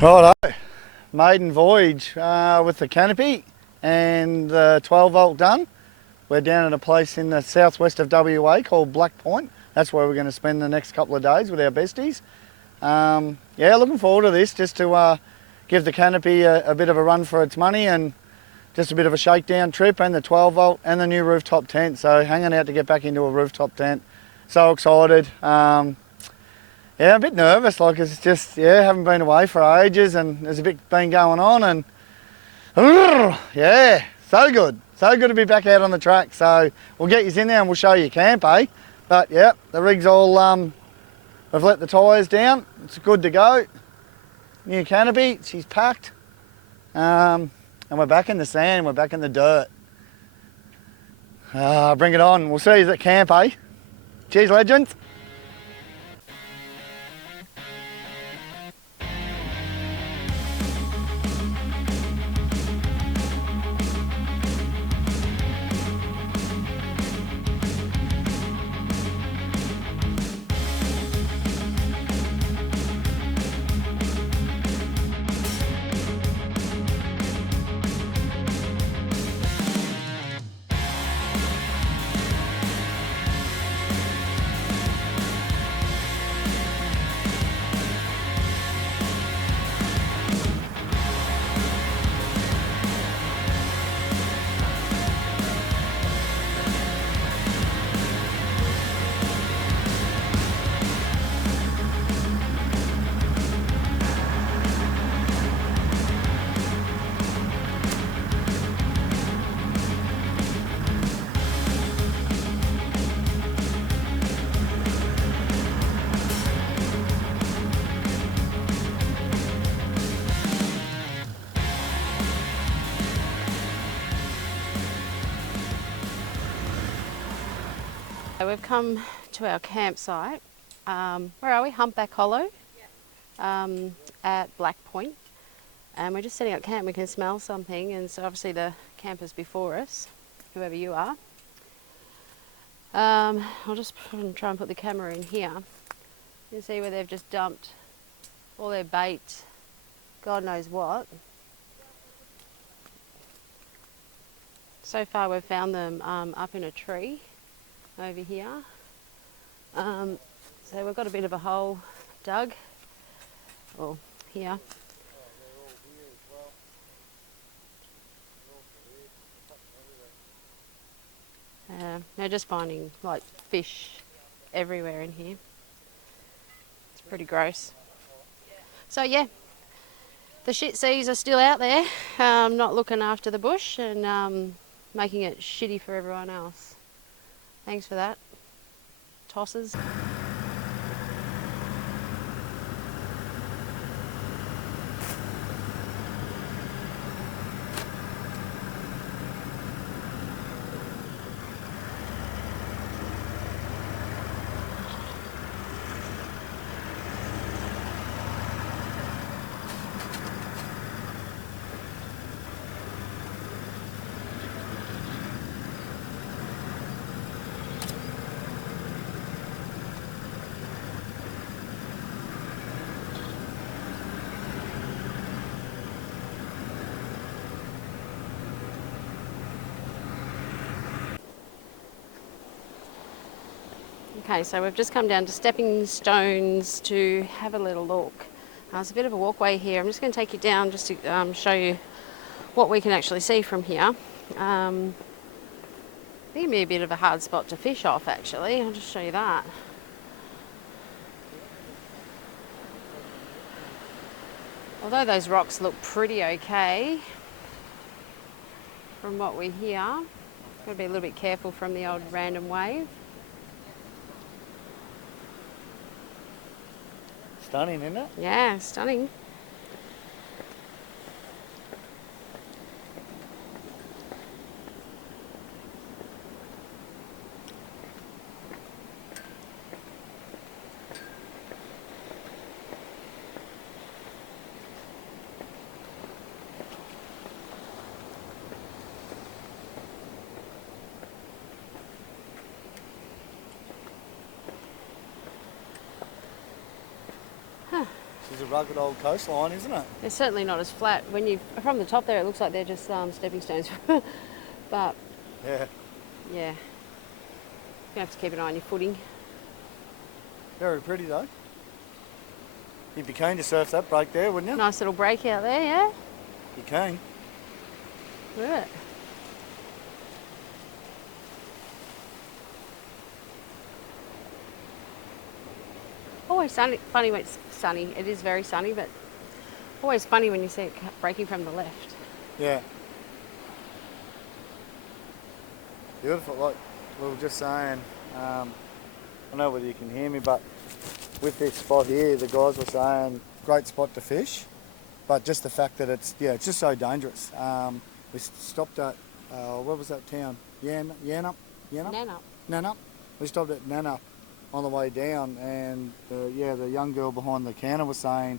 Righto, maiden voyage with the canopy and the 12 volt done. We're down at a place in the southwest of WA called Black Point. That's where we're going to spend the next couple of days with our besties. Yeah, looking forward to this, just to give the canopy a bit of a run for its money and just a bit of a shakedown trip, and the 12 volt and the new rooftop tent. So hanging out to get back into a rooftop tent. So excited. Yeah, a bit nervous, like it's just, yeah, haven't been away for ages and there's a bit been going on and, yeah, so good. So good to be back out on the track. So we'll get you in there and we'll show you camp, eh? But yeah, the rig's all, we've let the tyres down. It's good to go. New canopy, she's packed. And we're back in the sand, we're back in the dirt. Bring it on. We'll see you at camp, eh? Cheers, legends. We've come to our campsite. Where are we? Humpback Hollow, at Black Point. And we're just setting up camp. We can smell something, and so obviously the campers before us, whoever you are. I'll just try and put the camera in here. You can see where they've just dumped all their bait, God knows what. So far we've found them up in a tree over here. So we've got a bit of a hole dug, well, here. They're just finding like fish everywhere in here. It's pretty gross. So yeah, the shit seas are still out there, not looking after the bush and making it shitty for everyone else. Thanks for that. Tosses. Okay, so we've just come down to Stepping Stones to have a little look. There's a bit of a walkway here. I'm just going to take you down just to show you what we can actually see from here. I think it'd be a bit of a hard spot to fish off actually. I'll just show you that. Although those rocks look pretty okay from what we hear, got to be a little bit careful from the old random wave. Stunning, isn't it? Yeah, stunning. She's a rugged old coastline, isn't it? It's certainly not as flat. When you from the top there, it looks like they're just stepping stones. But Yeah. yeah, you have to keep an eye on your footing. Very pretty though. You'd be keen to surf that break there, wouldn't you? Nice little break out there, yeah. You keen. Look at it. Always sunny. Funny when it's sunny. It is very sunny, but always funny when you see it breaking from the left. Yeah. Beautiful. Like we were just saying, I don't know whether you can hear me, but with this spot here, the guys were saying great spot to fish, but just the fact that it's just so dangerous. We stopped at where was that town? Yannup. Nannup. We stopped at Nannup on the way down, and the young girl behind the counter was saying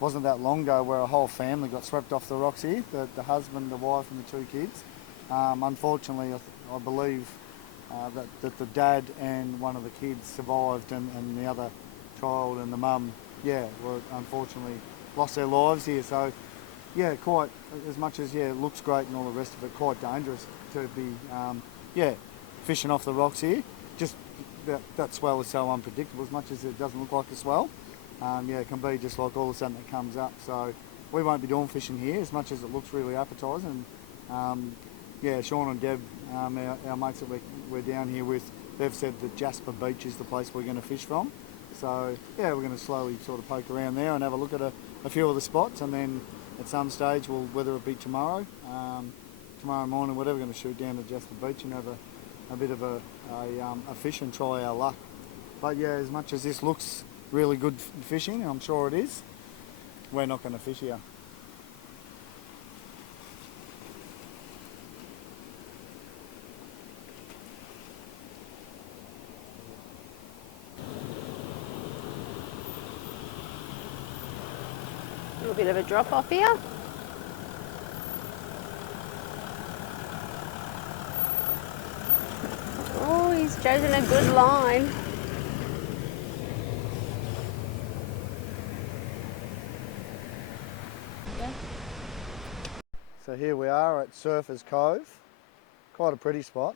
wasn't that long ago where a whole family got swept off the rocks here, the husband, the wife and the two kids. Unfortunately, I believe that the dad and one of the kids survived, and the other child and the mum, were unfortunately lost their lives here. So, quite, as much as, it looks great and all the rest of it, quite dangerous to be, fishing off the rocks here. Just that swell is so unpredictable. As much as it doesn't look like a swell, it can be just like all of a sudden it comes up. So we won't be doing fishing here as much as it looks really appetising. Sean and Deb, our mates that we're down here with, they've said that Jasper Beach is the place we're going to fish from. So we're going to slowly sort of poke around there and have a look at a few of the spots, and then at some stage, whether it be tomorrow morning, whatever, we're going to shoot down to Jasper Beach and have a bit of a fish and try our luck. But as much as this looks really good fishing, I'm sure it is, we're not going to fish here. A little bit of a drop off here. Oh, he's chosen a good line. So here we are at Surfers Cove, quite a pretty spot.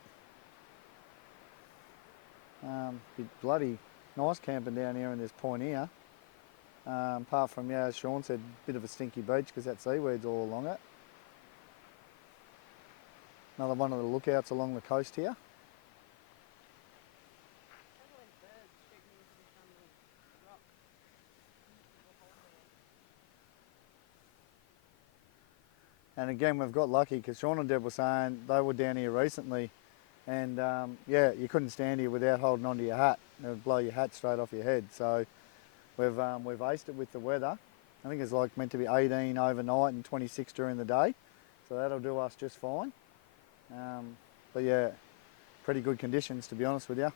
Be bloody nice camping down here in this point here. Apart from, as Sean said, a bit of a stinky beach because that seaweed's all along it. Another one of the lookouts along the coast here. And again, we've got lucky because Sean and Deb were saying they were down here recently, and you couldn't stand here without holding onto your hat. It would blow your hat straight off your head. So we've aced it with the weather. I think it's like meant to be 18 overnight and 26 during the day, so that'll do us just fine. But pretty good conditions, to be honest with you.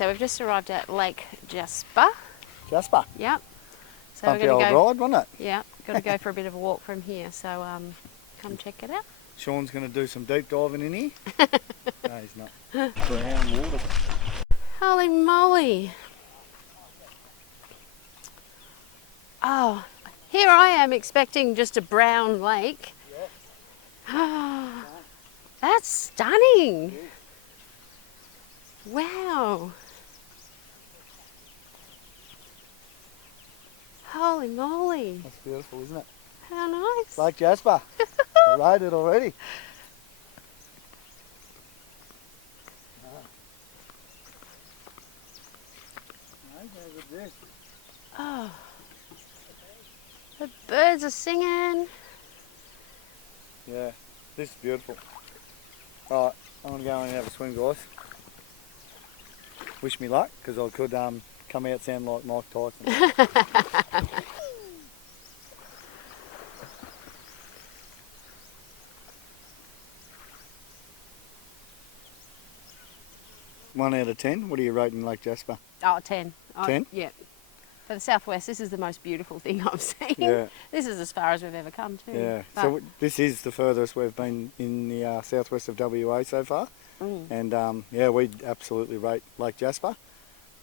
So we've just arrived at Lake Jasper. Jasper. Yep. So Funky we're going old to go. ride, wasn't it? Yeah, got to go for a bit of a walk from here. So come check it out. Sean's going to do some deep diving in here. No, he's not. Brown water. Holy moly! Oh, Here I am expecting just a brown lake. That's stunning. Wow. Holy moly. That's beautiful, isn't it? How nice. Lake Jasper. I rode it already. Oh. The birds are singing. Yeah, this is beautiful. Right, I'm going to go and have a swim, guys. Wish me luck, because I could come out sound like Mike Tyson. One out of 10. What are you rating Lake Jasper? Oh, 10. 10? Yeah. For the southwest, this is the most beautiful thing I've seen. Yeah. This is as far as we've ever come too. Yeah. But, So this is the furthest we've been in the southwest of WA so far. And yeah, we absolutely rate Lake Jasper.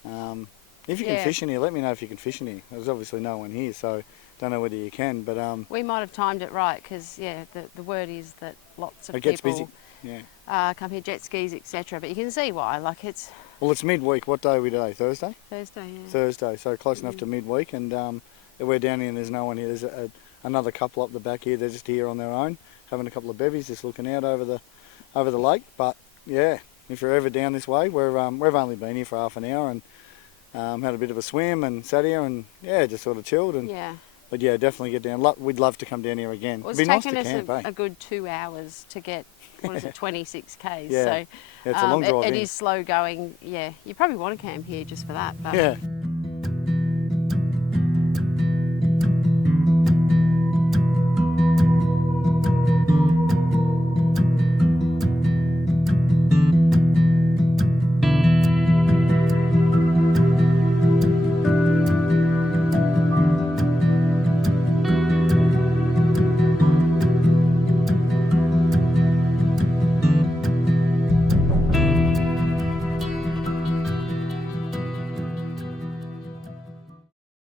If you can fish in here, let me know if you can fish in here. There's obviously no one here, so don't know whether you can, but we might have timed it right because the word is that lots of it gets people busy. Yeah. come here, jet skis, etc. But you can see why. Like it's Well, it's midweek. What day are we today? Thursday. Thursday. Yeah. Thursday. So close enough to midweek, and we're down here and there's no one here. There's another couple up the back here. They're just here on their own, having a couple of bevies, just looking out over the lake. But yeah, if you're ever down this way, we've only been here for half an hour and had a bit of a swim and sat here and yeah, just sort of chilled and. Yeah. But yeah, definitely get down. We'd love to come down here again. Well, it's It'd be nice taken to us camp, a good 2 hours to get, what is it, 26 k's. Yeah. So Yeah, it's a long drive it in. is slow going. Yeah, you probably want to camp here just for that. But Yeah.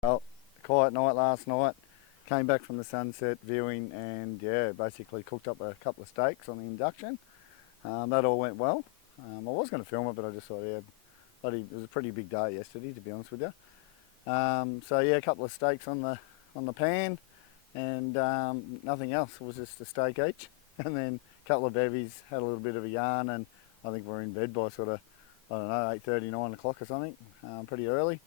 Well, quiet night last night. Came back from the sunset viewing and yeah, basically cooked up a couple of steaks on the induction. That all went well. I was going to film it, but I just thought, yeah, it was a pretty big day yesterday, to be honest with you. So yeah, a couple of steaks on the pan and nothing else. It was just a steak each, and then a couple of bevies. Had a little bit of a yarn, and I think we're in bed by sort of, I don't know, 8:30, 9 o'clock or something. Pretty early.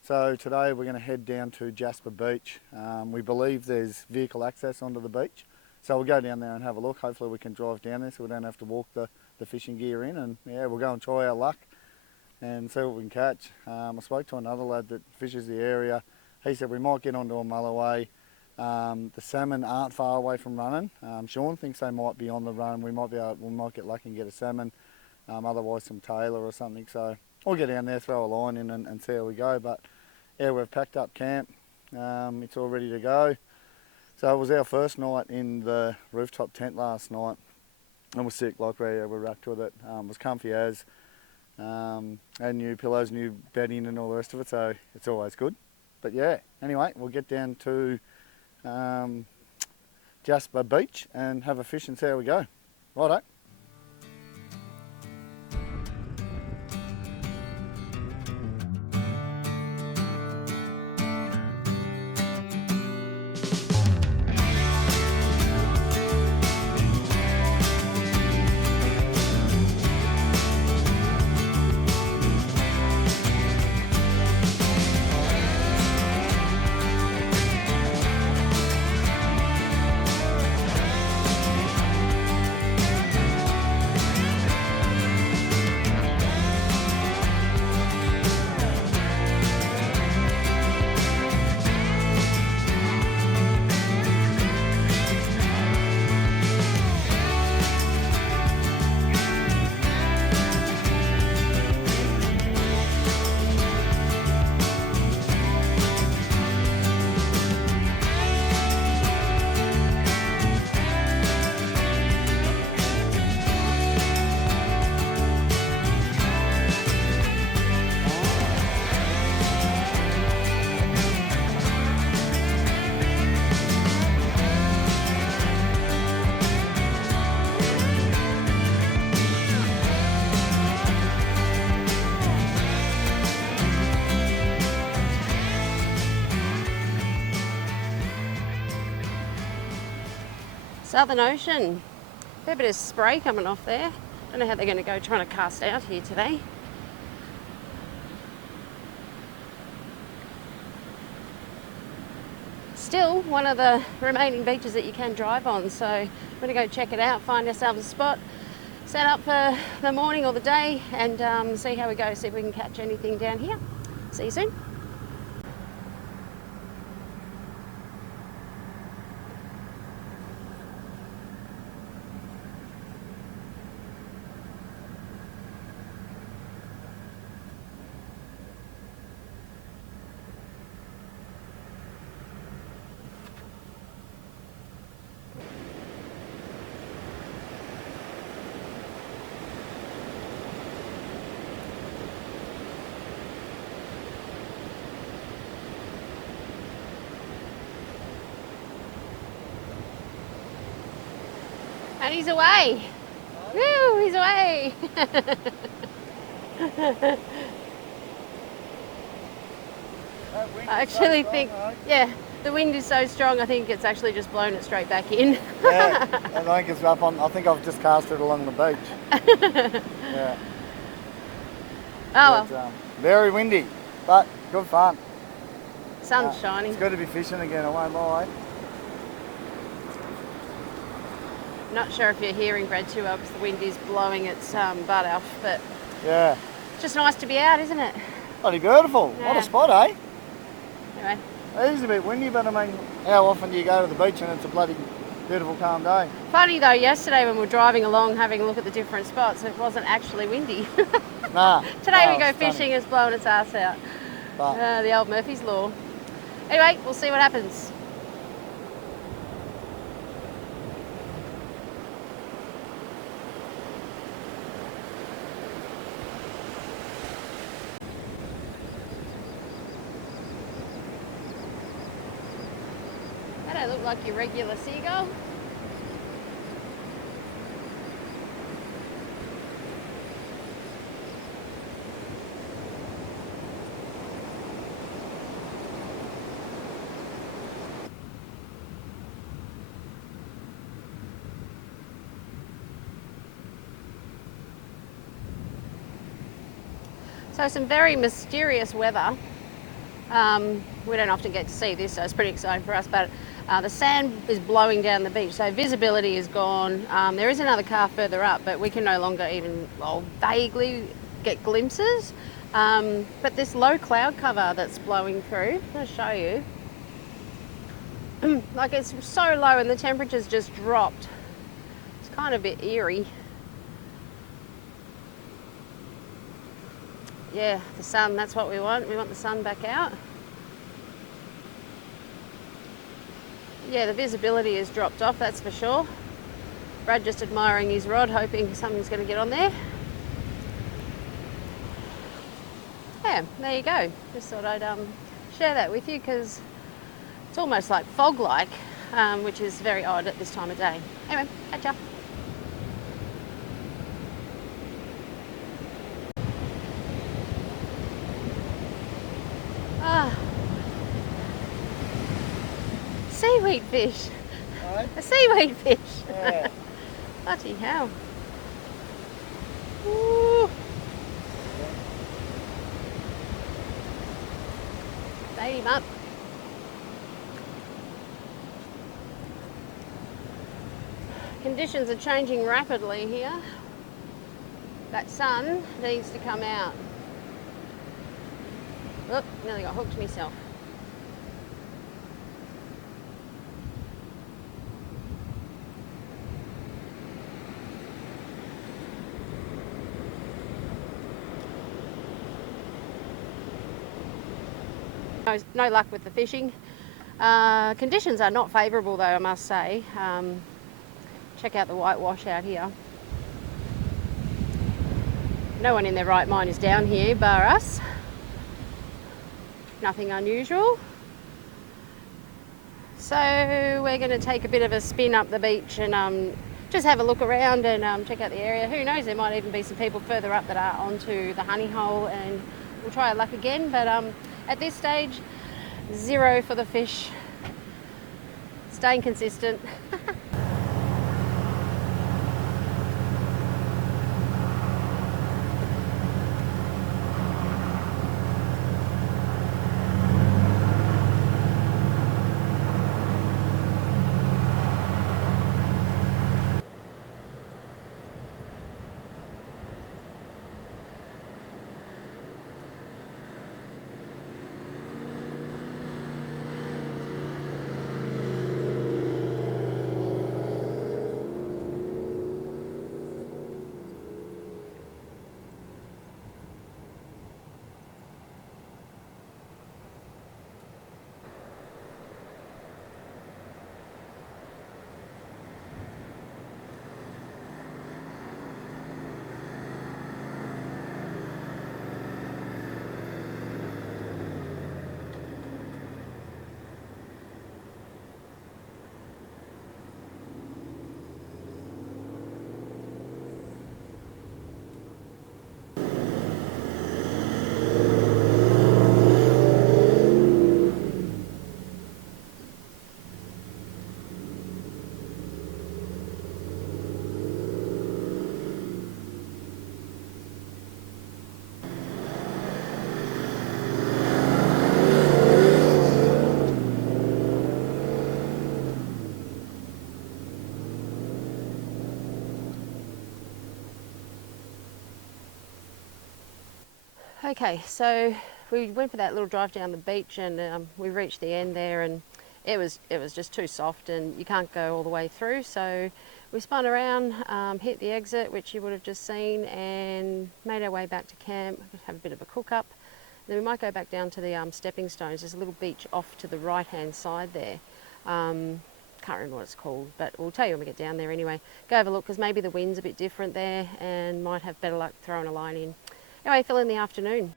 So today we're going to head down to Jasper Beach. We believe there's vehicle access onto the beach. So we'll go down there and have a look. Hopefully we can drive down there so we don't have to walk the fishing gear in. And yeah, we'll go and try our luck and see what we can catch. I spoke to another lad that fishes the area. He said we might get onto a mulloway. The salmon aren't far away from running. Sean thinks they might be on the run. We might get lucky and get a salmon. Otherwise some tailor or something. So we'll get down there, throw a line in and see how we go. But yeah, we've packed up camp. It's all ready to go. So it was our first night in the rooftop tent last night. And we're sick, like we rocked with it. It was comfy as. Had new pillows, new bedding and all the rest of it, so it's always good. But yeah, anyway, we'll get down to Jasper Beach and have a fish and see how we go. Righto. Southern Ocean. Fair bit of spray coming off there. Don't know how they're going to go trying to cast out here today. Still one of the remaining beaches that you can drive on, so we're going to go check it out, find ourselves a spot, set up for the morning or the day, and see how we go, see if we can catch anything down here. See you soon. And he's away. Woo, he's away. I actually think, yeah, the wind is so strong, I think it's actually just blown it straight back in. Yeah, I think it's up on, I think I've just cast it along the beach. Yeah. Oh, But, very windy, but good fun. sun's shining. It's good to be fishing again, I won't lie. Not sure if you're hearing Brad too well because the wind is blowing its butt off, but Yeah. just nice to be out, isn't it? Bloody beautiful. What Yeah. a spot, eh? Anyway, It is a bit windy, but I mean, how often do you go to the beach and it's a bloody beautiful calm day? funny though, yesterday when we were driving along having a look at the different spots, it wasn't actually windy. Nah. Today no, we go it's stunning. fishing, it's blowing its ass out. But The old Murphy's Law. Anyway, we'll see what happens. That don't look like your regular seagull. So some very mysterious weather. We don't often get to see this, so it's pretty exciting for us, but the sand is blowing down the beach, so visibility is gone. There is another car further up, but we can no longer even, well, vaguely get glimpses. But this low cloud cover that's blowing through, I'm going to show you. Like it's so low and the temperature's just dropped. It's kind of a bit eerie. Yeah, the sun, that's what we want. We want the sun back out. Yeah, the visibility has dropped off, that's for sure. Brad just admiring his rod, hoping something's going to get on there. Yeah, there you go. Just thought I'd share that with you because it's almost like fog-like, which is very odd at this time of day. Anyway, catch ya. Ah, seaweed fish. right? A seaweed fish. Yeah. Bloody hell. Ooh. Bait him up. Conditions are changing rapidly here. That sun needs to come out. Oh, nearly got hooked myself. No luck with the fishing. Conditions are not favourable though, I must say. Check out the whitewash out here. No one in their right mind is down here bar us. Nothing unusual. So we're going to take a bit of a spin up the beach and just have a look around and check out the area. Who knows, there might even be some people further up that are onto the honey hole, and we'll try our luck again. But at this stage, 0 for the fish. Staying consistent. Okay, so we went for that little drive down the beach, and we reached the end there, and it was just too soft, and you can't go all the way through. So we spun around, hit the exit, which you would have just seen, and made our way back to camp. Have a bit of a cook up. Then we might go back down to the stepping stones. There's a little beach off to the right hand side there. Can't remember what it's called, but we'll tell you when we get down there anyway. Go have a look, because maybe the wind's a bit different there, and might have better luck throwing a line in. Anyway, fill in the afternoon.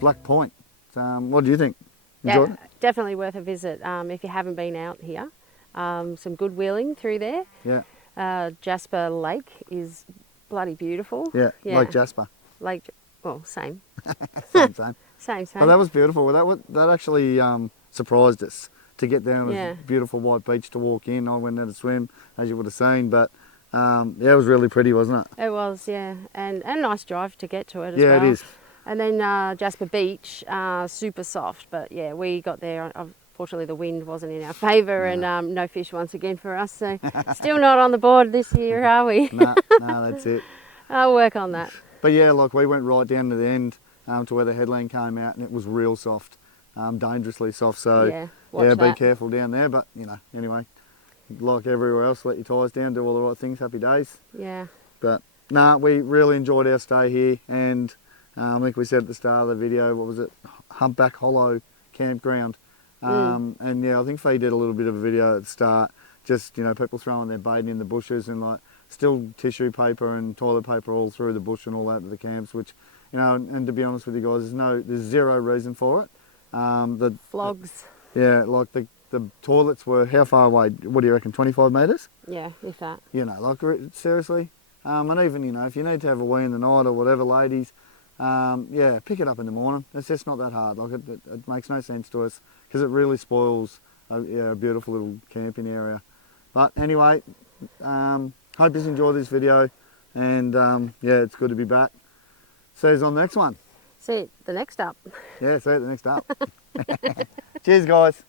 Black Point. What do you think? Enjoyed it? Definitely worth a visit if you haven't been out here. Some good wheeling through there. Yeah. Jasper Lake is bloody beautiful. Yeah. Like Jasper. Well, same. Same. Same. Oh, that was beautiful. That actually surprised us to get down. It was Yeah. a beautiful white beach to walk in. I went there to swim, as you would have seen, but yeah, it was really pretty, wasn't it? It was, yeah, and a nice drive to get to it as Yeah, well. it is. And then Jasper Beach, super soft, but yeah, we got there. Unfortunately, the wind wasn't in our favour, and no fish once again for us. So still not on the board this year, are we? No, that's it. I'll work on that. But yeah, like we went right down to the end to where the headland came out, and it was real soft, dangerously soft. So Yeah, be careful down there. But you know, anyway, like everywhere else, let your tyres down, do all the right things. Happy days. Yeah. But we really enjoyed our stay here, and I think we said at the start of the video, what was it, Humpback Hollow Campground. And yeah, I think Fee did a little bit of a video at the start, just people throwing their bait in the bushes, and like still tissue paper and toilet paper all through the bush and all that to the camps, which and to be honest with you guys, there's zero reason for it. The Flogs. like the toilets were how far away? What do you reckon? 25 metres? Yeah, if that. Like seriously. And even if you need to have a wee in the night or whatever, ladies, yeah, pick it up in the morning. It's just not that hard. Like it makes no sense to us, because it really spoils a beautiful little camping area. But anyway, hope you enjoyed this video, and yeah, it's good to be back. See you on the next one. See you the next up. Yeah, see you at the next up. Cheers, guys.